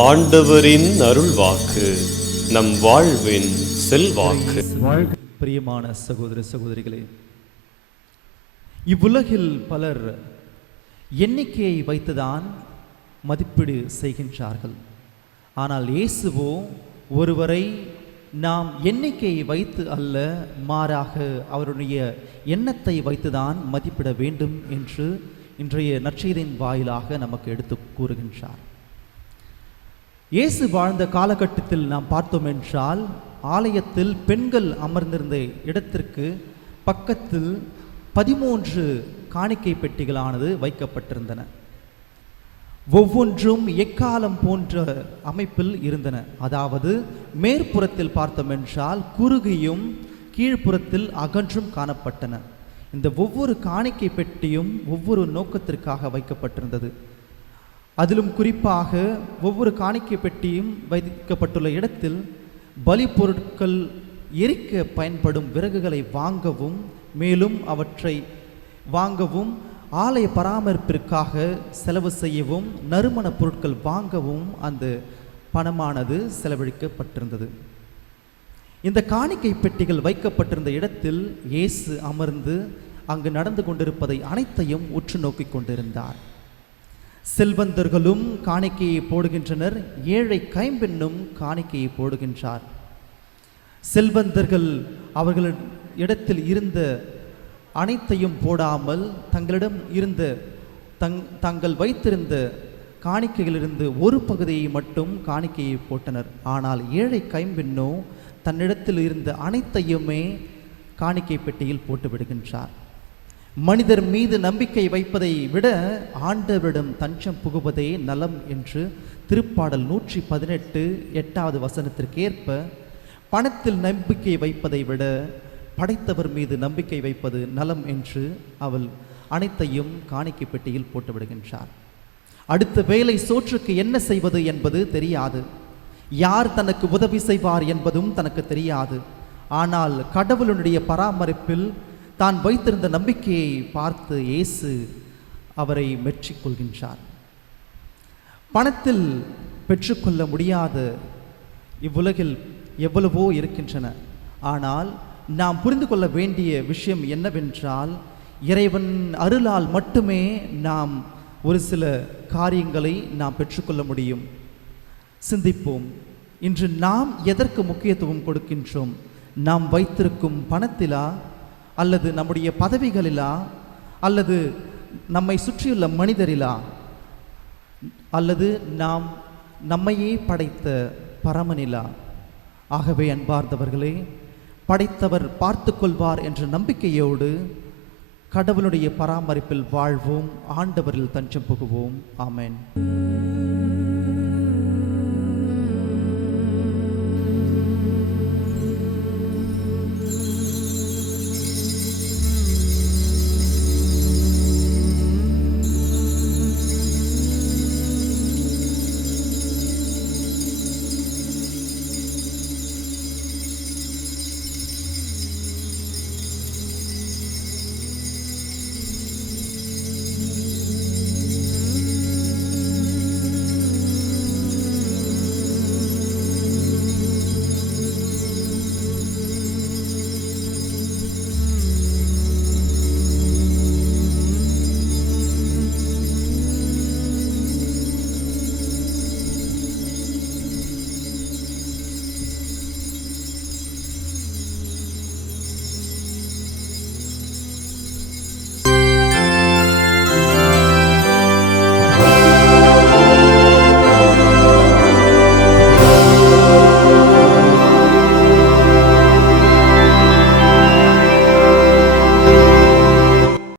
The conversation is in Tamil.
ஆண்டவரின் அருள் வாக்கு நம் வாழ்வின் செல்வாக்கு. பிரியமான சகோதர சகோதரிகளே இவ்வுலகில் பலர் எண்ணிக்கையை வைத்துதான் மதிப்பீடு செய்கின்றார்கள். ஆனால் இயேசுவோ ஒருவரை நாம் எண்ணிக்கையை வைத்து அல்ல மாறாக அவருடைய எண்ணத்தை வைத்துதான் மதிப்பிட வேண்டும் என்று இன்றைய நற்செய்தியின் வாயிலாக நமக்கு எடுத்து கூறுகின்றார். இயேசு வாழ்ந்த காலகட்டத்தில் நாம் பார்த்தோம் என்றால் ஆலயத்தில் பெண்கள் அமர்ந்திருந்த இடத்திற்கு பக்கத்தில் பதிமூன்று காணிக்கை பெட்டிகளானது வைக்கப்பட்டிருந்தன. ஒவ்வொன்றும் எக்காலம் போன்ற அமைப்பில் இருந்தன. அதாவது மேற்புறத்தில் பார்த்தோம் என்றால் குறுகியும் கீழ்ப்புறத்தில் அகன்றும் காணப்பட்டன. இந்த ஒவ்வொரு காணிக்கை பெட்டியும் ஒவ்வொரு நோக்கத்திற்காக வைக்கப்பட்டிருந்தது. அதிலும் குறிப்பாக ஒவ்வொரு காணிக்கை பெட்டியும் வைக்கப்பட்டுள்ள இடத்தில் பலி பொருட்கள் எரிக்க பயன்படும் விறகுகளை வாங்கவும் மேலும் அவற்றை வாங்கவும் ஆலய பராமரிப்பிற்காக செலவு செய்யவும் நறுமண பொருட்கள் வாங்கவும் அந்த பணமானது செலவழிக்கப்பட்டிருந்தது. இந்த காணிக்கை பெட்டிகள் வைக்கப்பட்டிருந்த இடத்தில் இயேசு அமர்ந்து அங்கு நடந்து கொண்டிருப்பதை அனைத்தையும் உற்று நோக்கிக் கொண்டிருந்தார். செல்வந்தர்களும் காணிக்கையை போடுகின்றனர். ஏழை கைம்பெண்ணும் காணிக்கையை போடுகின்றார். செல்வந்தர்கள் அவர்கள் இடத்தில் இருந்த அனைத்தையும் போடாமல் தங்களிடம் இருந்த தங் தாங்கள் வைத்திருந்த காணிக்கையிலிருந்து ஒரு பகுதியை மட்டும் காணிக்கையை போட்டனர். ஆனால் ஏழை கைம்பெண்ணோ தன்னிடத்தில் இருந்த அனைத்தையுமே காணிக்கை பெட்டியில் போட்டு விடுகின்றார் மனிதர் மீது நம்பிக்கை வைப்பதை விட ஆண்டவரிடம் தஞ்சம் புகுவதே நலம் என்று திருப்பாடல் நூற்றி பதினெட்டு எட்டாவது வசனத்திற்கேற்ப பணத்தில் நம்பிக்கை வைப்பதை விட படைத்தவர் மீது நம்பிக்கை வைப்பது நலம் என்று அவள் அனைத்தையும் காணிக்கை பெட்டியில் போட்டுவிடுகின்றார் அடுத்த வேலை சோற்றுக்கு என்ன செய்வது என்பது தெரியாது. யார் தனக்கு உதவி செய்வார் என்பதும் தனக்கு தெரியாது. ஆனால் கடவுளுடைய பராமரிப்பில் தான் வைத்திருந்த நம்பிக்கையை பார்த்து இயேசு அவரை மெச்சிக்கொள்கின்றார். பணத்தில் பெற்றுக்கொள்ள முடியாத இவ்வுலகில் எவ்வளவோ இருக்கின்றன. ஆனால் நாம் புரிந்து கொள்ள வேண்டிய விஷயம் என்னவென்றால் இறைவன் அருளால் மட்டுமே நாம் ஒரு சில காரியங்களை நாம் பெற்றுக்கொள்ள முடியும். சிந்திப்போம். இன்று நாம் எதற்கு முக்கியத்துவம் கொடுக்கின்றோம்? நாம் வைத்திருக்கும் பணத்திலா? அல்லது நம்முடைய பதவிகளிலா? அல்லது நம்மை சுற்றியுள்ள மனிதரிலா? அல்லது நாம் நம்மையே படைத்த பரமனிலா? ஆகவே அன்பார்ந்தவர்களே படைத்தவர் பார்த்து கொள்வார் என்ற நம்பிக்கையோடு கடவுளுடைய பராமரிப்பில் வாழ்வோம் ஆண்டவரில் தஞ்சம் புகுவோம். ஆமென்.